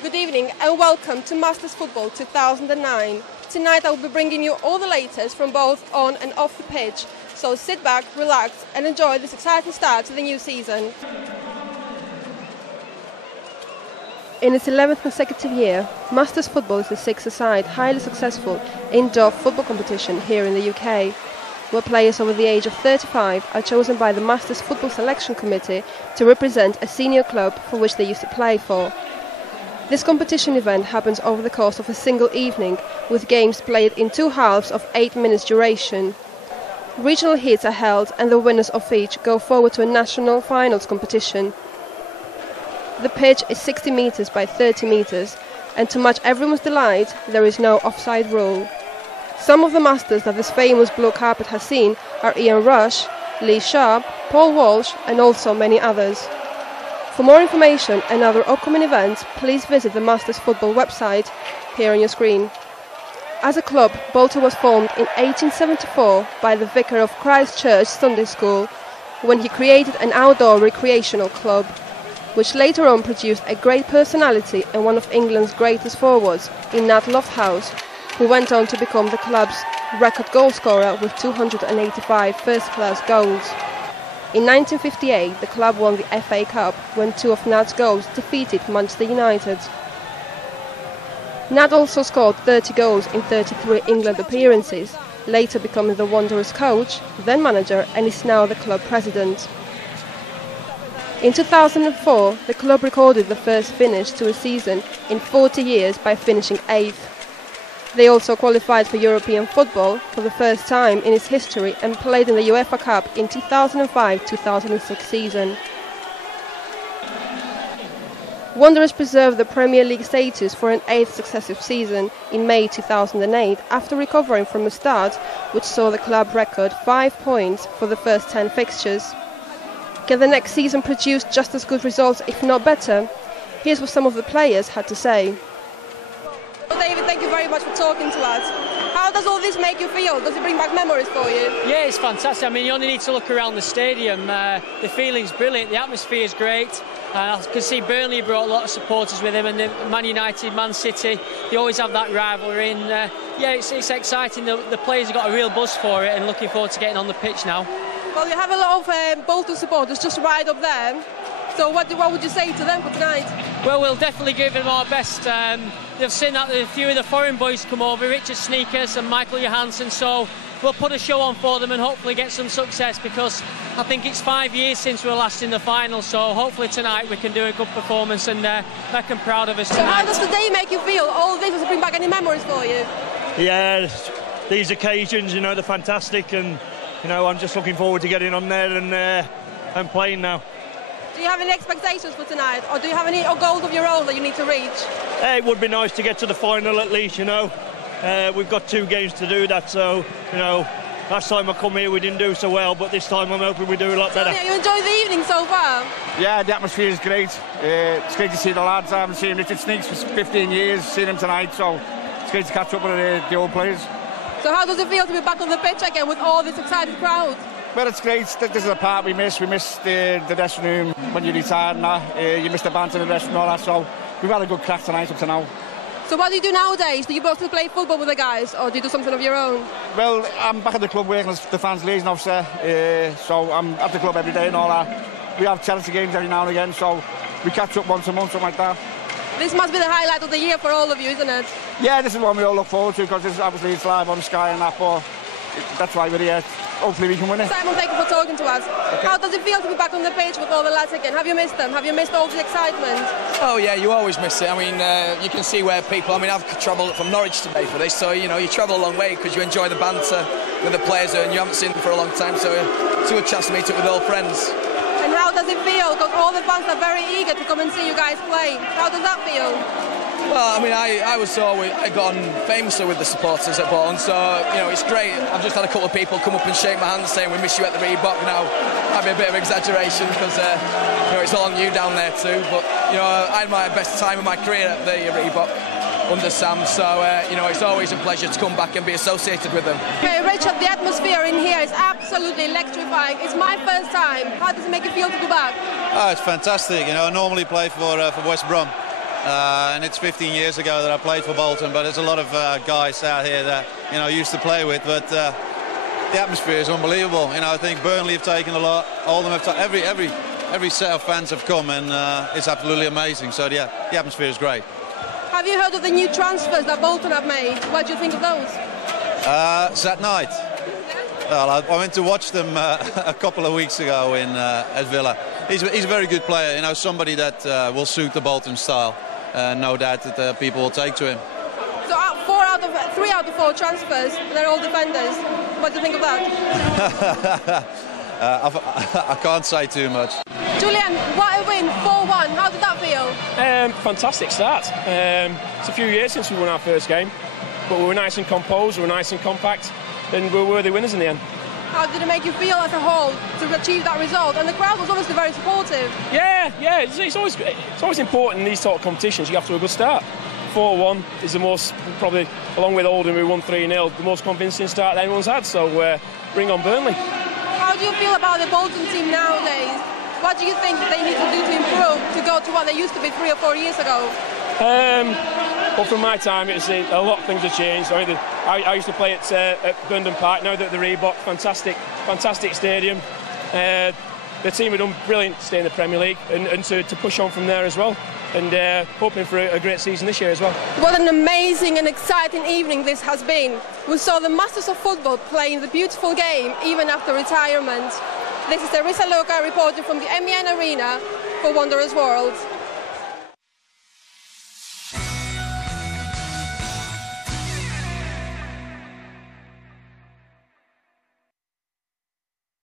Good evening and welcome to Masters Football 2009. Tonight I will be bringing you all the latest from both on and off the pitch. So sit back, relax and enjoy this exciting start to the new season. In its 11th consecutive year, Masters Football is the six-a-side, highly successful indoor football competition here in the UK, where players over the age of 35 are chosen by the Masters Football Selection Committee to represent a senior club for which they used to play for. This competition event happens over the course of a single evening, with games played in two halves of 8 minutes duration. Regional heats are held and the winners of each go forward to a national finals competition. The pitch is 60 metres by 30 metres, and to much everyone's delight, there is no offside rule. Some of the masters that this famous blue carpet has seen are Ian Rush, Lee Sharp, Paul Walsh and also many others. For more information and other upcoming events, please visit the Masters Football website here on your screen. As a club, Bolton was formed in 1874 by the vicar of Christ Church Sunday School, when he created an outdoor recreational club, which later on produced a great personality and one of England's greatest forwards in Nat Lofthouse, who went on to become the club's record goalscorer with 285 first-class goals. In 1958, the club won the FA Cup when two of Nat's goals defeated Manchester United. Nat also scored 30 goals in 33 England appearances, later becoming the Wanderers coach, then manager, and is now the club president. In 2004, the club recorded the first finish to a season in 40 years by finishing 8th. They also qualified for European football for the first time in its history and played in the UEFA Cup in 2005-2006 season. Wanderers preserved the Premier League status for an 8th successive season in May 2008 after recovering from a start which saw the club record 5 points for the first 10 fixtures. Can the next season produce just as good results, if not better? Here's what some of the players had to say. Well, David, thank you very much for talking to us. How does all this make you feel? Does it bring back memories for you? Yeah, it's fantastic. I mean, you only need to look around the stadium. The feeling's brilliant, the atmosphere is great. I can see Burnley brought a lot of supporters with him, and Man United, Man City, they always have that rivalry. And yeah, it's exciting. The players have got a real buzz for it and looking forward to getting on the pitch now. Well, you have a lot of Bolton supporters just right up there. So what would you say to them for tonight? Well, we'll definitely give them our best. They've seen that a few of the foreign boys come over, Richard Sneakers and Michael Johansson, so we'll put a show on for them and hopefully get some success, because I think it's 5 years since we were last in the final, so hopefully tonight we can do a good performance and make them proud of us tonight. So how does the day make you feel? All this does it bring back any memories for you? Yeah, these occasions, you know, they're fantastic, and you know, I'm just looking forward to getting on there and playing now. Do you have any expectations for tonight, or do you have any goals of your own that you need to reach? It would be nice to get to the final at least, you know. We've got 2 games to do that, so, you know, last time I come here we didn't do so well, but this time I'm hoping we do a lot better. Yeah, you enjoyed the evening so far? Yeah, the atmosphere is great. It's great to see the lads. I haven't seen Richard Sneaks for 15 years, seen him tonight, so it's great to catch up with the old players. So how does it feel to be back on the pitch again with all this excited crowd? Well, it's great. This is the part we miss. We miss the dressing room when you retire and that. You miss the banter in the dressing room and all that, so we've had a good crack tonight up to now. So what do you do nowadays? Do you both still play football with the guys, or do you do something of your own? Well, I'm back at the club working as the fans liaison officer, so I'm at the club every day and all that. We have charity games every now and again, so we catch up once a month, something like that. This must be the highlight of the year for all of you, isn't it? Yeah, this is one we all look forward to, because obviously it's live on Sky and that, but that's why we're here. Hopefully we can win it. Simon, thank you for talking to us. Okay. How does it feel to be back on the pitch with all the lads again? Have you missed them? Have you missed all the excitement? Oh yeah, you always miss it. I mean, you can see where people, I mean, I've travelled from Norwich today for this, so you know, you travel a long way because you enjoy the banter with the players and you haven't seen them for a long time, so it's a good chance to meet up with old friends. And how does it feel? Because all the fans are very eager to come and see you guys play. How does that feel? Well, I mean, I got on famously with the supporters at Bolton, so you know, it's great. I've just had a couple of people come up and shake my hand saying we miss you at the Reebok. Now, that'd be a bit of exaggeration because you know, it's all on you down there too. But you know, I had my best time of my career at the Reebok under Sam, so you know, it's always a pleasure to come back and be associated with them. Okay, Richard, the atmosphere in here is absolutely electrifying. It's my first time. How does it make you feel to go back? Oh, it's fantastic. You know, I normally play for West Brom. and it's 15 years ago that I played for Bolton. But there's a lot of guys out here that used to play with. But the atmosphere is unbelievable. I think Burnley have taken a lot. Oldham have taken every set of fans have come, and it's absolutely amazing. So the atmosphere is great. Have you heard of the new transfers that Bolton have made? What do you think of those? That night. Well, I went to watch them a couple of weeks ago at Villa. He's a very good player, somebody that will suit the Bolton style. No doubt that people will take to him. So 3 out of 4 transfers, they're all defenders. What do you think of that? I can't say too much. Julian, what a win, 4-1. How did that feel? Fantastic start. It's a few years since we won our first game, but we were nice and composed, we were nice and compact, and we were worthy winners in the end. How did it make you feel as a whole to achieve that result? And the crowd was obviously very supportive. Yeah, it's always important in these sort of competitions. You have to have a good start. 4-1 is the most, probably, along with Oldham, who won 3-0, the most convincing start that anyone's had. So bring on Burnley. How do you feel about the Bolton team nowadays? What do you think they need to do to improve to go to what they used to be 3 or 4 years ago? Well, from my time, it's a lot of things have changed. I used to play at Burnden Park. Now that the Reebok, fantastic stadium. The team have done brilliant to stay in the Premier League and to push on from there as well. And hoping for a great season this year as well. What an amazing and exciting evening this has been. We saw the masters of football playing the beautiful game even after retirement. This is Teresa Loca reporting from the MEN Arena for Wanderers World.